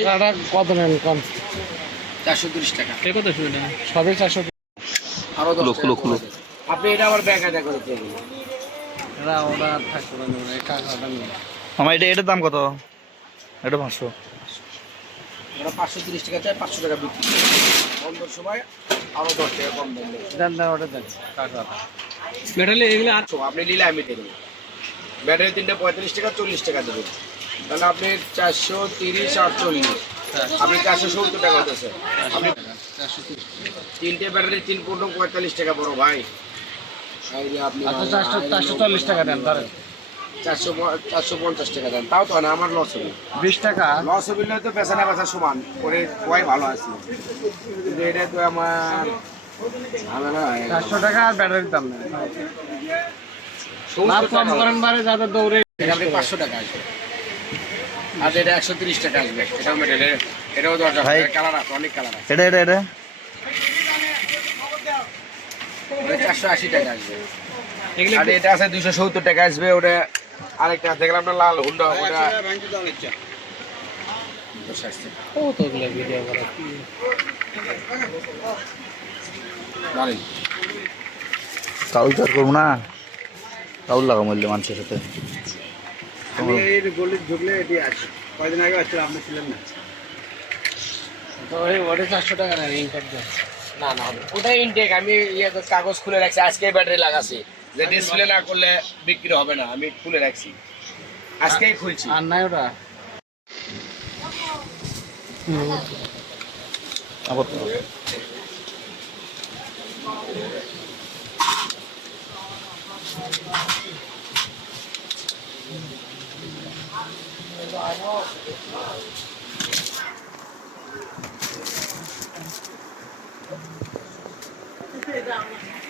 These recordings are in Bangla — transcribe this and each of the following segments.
টাকাটা কত নেন কম? চারশো তিরিশ টাকা। এ কত শুনে সবই চারশো আরও দশ খুলো, টাকা খুলো। আপনি এটা আবার ব্যাগ আদা করে দিয়ে দিন। এটা থাকবে না এই আমার এটা এটার দাম কত? এটা পাঁচশো। ওরা পাঁচশো তিরিশ টাকা চাই পাঁচশো টাকা বিক্রি বন্ধর সময় আরও দশ টাকা কম দেন দেন ওটা দেন কাঁকড়াটা মেটালে এগুলো আচ্ছা আপনি নিলে আমি দেবেন ব্যাটারি তিনটে পঁয়তাল্লিশ টাকা চল্লিশ টাকা দেবেন তাহলে আপনি চারশো তিরিশ আর চল্লিশ আপনি চারশো সত্তর টাকা হতেছে আপনি তিনটে ব্যাটারি তিন পনেরো পঁয়তাল্লিশ টাকা বড় ভাই। আপনি আচ্ছা চারশো চারশো চল্লিশ টাকা দেন ধরেন। চারশো চারশো পঞ্চাশ টাকা দেন। তাও তো না আমার লস হবে বিশ টাকা? লস হবে না তো বেচা না বেচা সমান করে কয় ভালো আছে। কিন্তু এটা তো আমার চারশো টাকা আর ব্যাটারির দাম নেন লাভ কম করেন বারে যাদের দৌড়ে আপনি পাঁচশো টাকা আসবে। আর এটা একশো তিরিশ টাকা আসবে এটাও মেটেল এটাও দরজা। কালার আছে অনেক কালার আছে। এটা এটা এটা। এটা চারশো আশি টাকা আসবে। আর এটা আছে দুশো সত্তর টাকা আসবে ওটা আরেকটা দেখলাম না লাল হুন্ডা ওটা করব না? কাউল লাগাবো বললে মানুষের সাথে। আমি ঢুকলে এটি আছে। কয়দিন আগে আসছিল আপনি ছিলেন না? তো ওই ওটা চারশো টাকা ইনকাম দেন না না ওটাই ইনটেক আমি ইয়ে তো কাগজ খুলে রাখছি আজকে ব্যাটারি লাগাছি। যে ডিসপ্লে না করলে বিক্রি হবে না আমি খুলে রাখছি। আজকেই খুলছি। আর নাই ওটা? আবার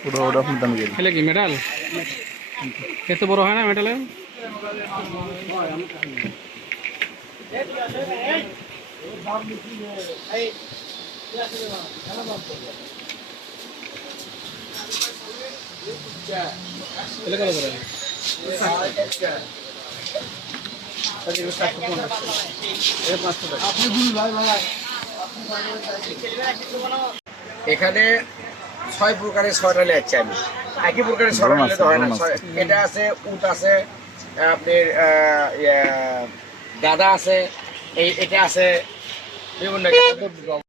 ওটা ওটা দাম গেল এগুলো কি মেটাল? এত বড় হয় না কত করে। এখানে ছয় প্রকারের ছয়টা আছে আমি। একই প্রকারের ছয়টা তো হয় না এটা আছে, উট আছে, আপনার দাদা আছে, এই এটা আছে বিভিন্ন